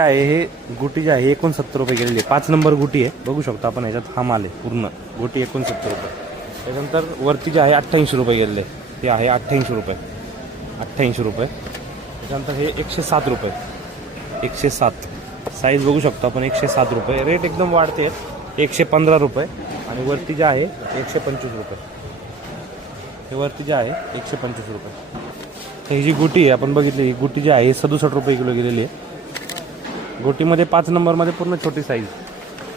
आहे हे गुटी जे आहे 69 रुपये गेलेली आहे. 5 नंबर गुटी आहे, बघू शकतो आपण. ह्याच्यात हा माल आहे पूर्ण. गुटी 69 रुपये. त्याच्यानंतर वरती जे आहे 88 रुपये गेलेले आहे, ते आहे 88 रुपये. 88 रुपये. त्याच्यानंतर हे 107 रुपये. 107 साईज बघू शकतो आपण. 107 रुपये. रेट एकदम वाढते. 115 रुपये. आणि वरती जे आहे 125 रुपये. हे वरती जे आहे 125 रुपये. ही जी गुटी आहे आपण बघितली, ही गुटी जी आहे 67 रुपये किलो गेलेली आहे. गोटीमध्ये 5 नंबरमध्ये पूर्ण छोटी साईज.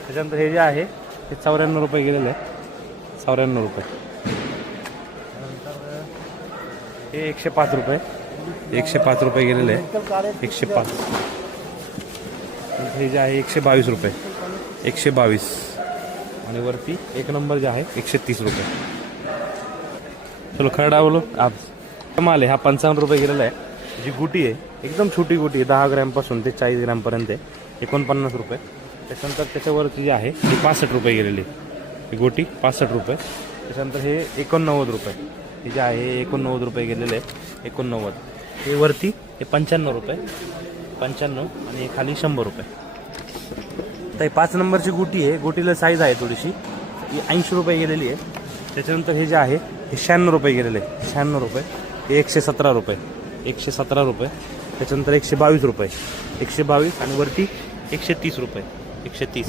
त्याच्यानंतर हे जे आहे ते 94 रुपये गेलेले आहे. 94 रुपये. त्यानंतर हे 105 रुपये. 105 रुपये गेलेले आहे. 105. हे जे आहे 122 रुपये. 122. आणि वरती 1 नंबर जे आहे 130 रुपये. चलो खरडा बोलो आज माल आहे हा 55 रुपये गेलेला आहे. जी गुटी आहे एकदम छोटी गुटी आहे, 10 ग्रॅमपासून ते 40 ग्रॅमपर्यंत आहे. 49 रुपये. त्याच्यानंतर त्याच्यावरती जे आहे ती 65 रुपये गेलेली ही गोटी. 65 रुपये. त्याच्यानंतर हे 89 रुपये. हे जे आहे 89 रुपये गेलेले आहे. 89. हे वरती हे 95 रुपये. 95 आणि हे खाली 100 रुपये. तर हे 5 नंबरची गुटी आहे. गोटीला साईज आहे थोडीशी. ही 80 रुपये गेलेली आहे. त्याच्यानंतर हे जे आहे हे 96 रुपये गेलेले आहे. 96 रुपये. हे 117 रुपये. 117 रुपये. त्याच्यानंतर 122 रुपये. 122 आणि वरती 130 रुपये. 130.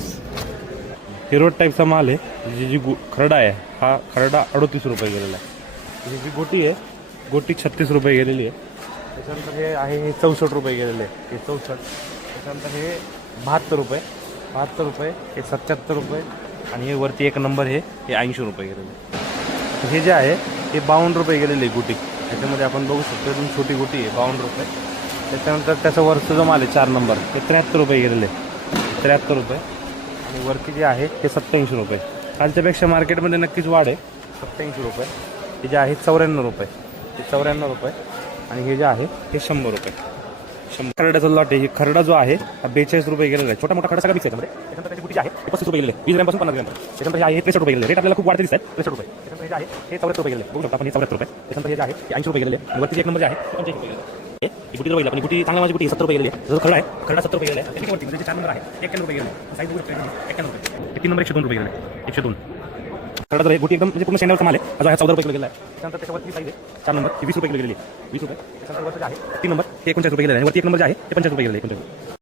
हिरोड टाईपचा माल आहे. जी खरडा आहे हा खरडा 38 रुपये गेलेला आहे. ही जी गोटी आहे गोटी 36 रुपये गेलेली आहे. त्याच्यानंतर हे आहे हे 64 रुपये गेलेले आहे. हे 64. त्याच्यानंतर हे 72 रुपये. 72 रुपये. हे 77 रुपये. आणि हे वरती 1 नंबर हे 80 रुपये गेलेले आहे. हे जे आहे हे 52 रुपये गेलेले आहे गुटी. त्याच्यामध्ये आपण बघू शकतो एकदम छोटी गुटी आहे. 52 रुपये. त्याच्यानंतर त्याचा वरचा जो माल आहे 4 नंबर हे 73 रुपये गेलेले. 73 रुपये. आणि वरती जे आहे हे 87 रुपये. कालच्यापेक्षा मार्केटमध्ये नक्कीच वाढ आहे. 87 रुपये. हे जे आहे 94 रुपये. हे 94 रुपये. आणि हे जे आहे हे 100 रुपये. 100 खरड्याचा लॉट आहे. खरडा जो आहे हा 42 रुपये गेलेला आहे. छोटा मोठा खरडा सगळा मिक्स आहे त्यामध्ये. त्याच्यानंतर त्याची गुटी आहे 35 रुपये गेले. 20 ग्रॅमपासून 50 ग्रॅम. त्याच्यानंतर हे आहे 63 रुपये गेले. रेट आपल्याला खूप वाढते दिसत आहे. 63 रुपये. त्याच्यानंतर हे जे आहे हे 74 रुपये गेले. बघू शकता आपण हे 74 रुपये. त्याच्यानंतर हे जे आहे हे 80 रुपये गेले. आणि वरती 1 नंबर जे आहे 85 रुपये गेले. ही गुटी बघितली आपण. गुटी चांगला माझी गुटी 70 रुपये गेली आहे. जो खरडा आहे खरडा 70 रुपये गेले. त्याच्यावरती म्हणजे 4 नंबर आहे 91 रुपये गेले. साईज बघू शकता 91 रुपये. 3 नंबर 102 रुपये गेले. 102. खरडा जर गुटी एकदम म्हणजे पूर्ण शेंड्यावरचा माल आहे. जो आहे 14 रुपये किलो गेला आहे. त्यानंतर त्याच्यावरती साईज आहे 4 नंबर ही 20 रुपये किलो गेलेली आहे. 20 रुपये. त्याच्यानंतर वरती आहे 3 नंबर हे 39 रुपये गेले आहे. वरती 1 नंबर जे आहे ते 50 रुपये गेले. 39.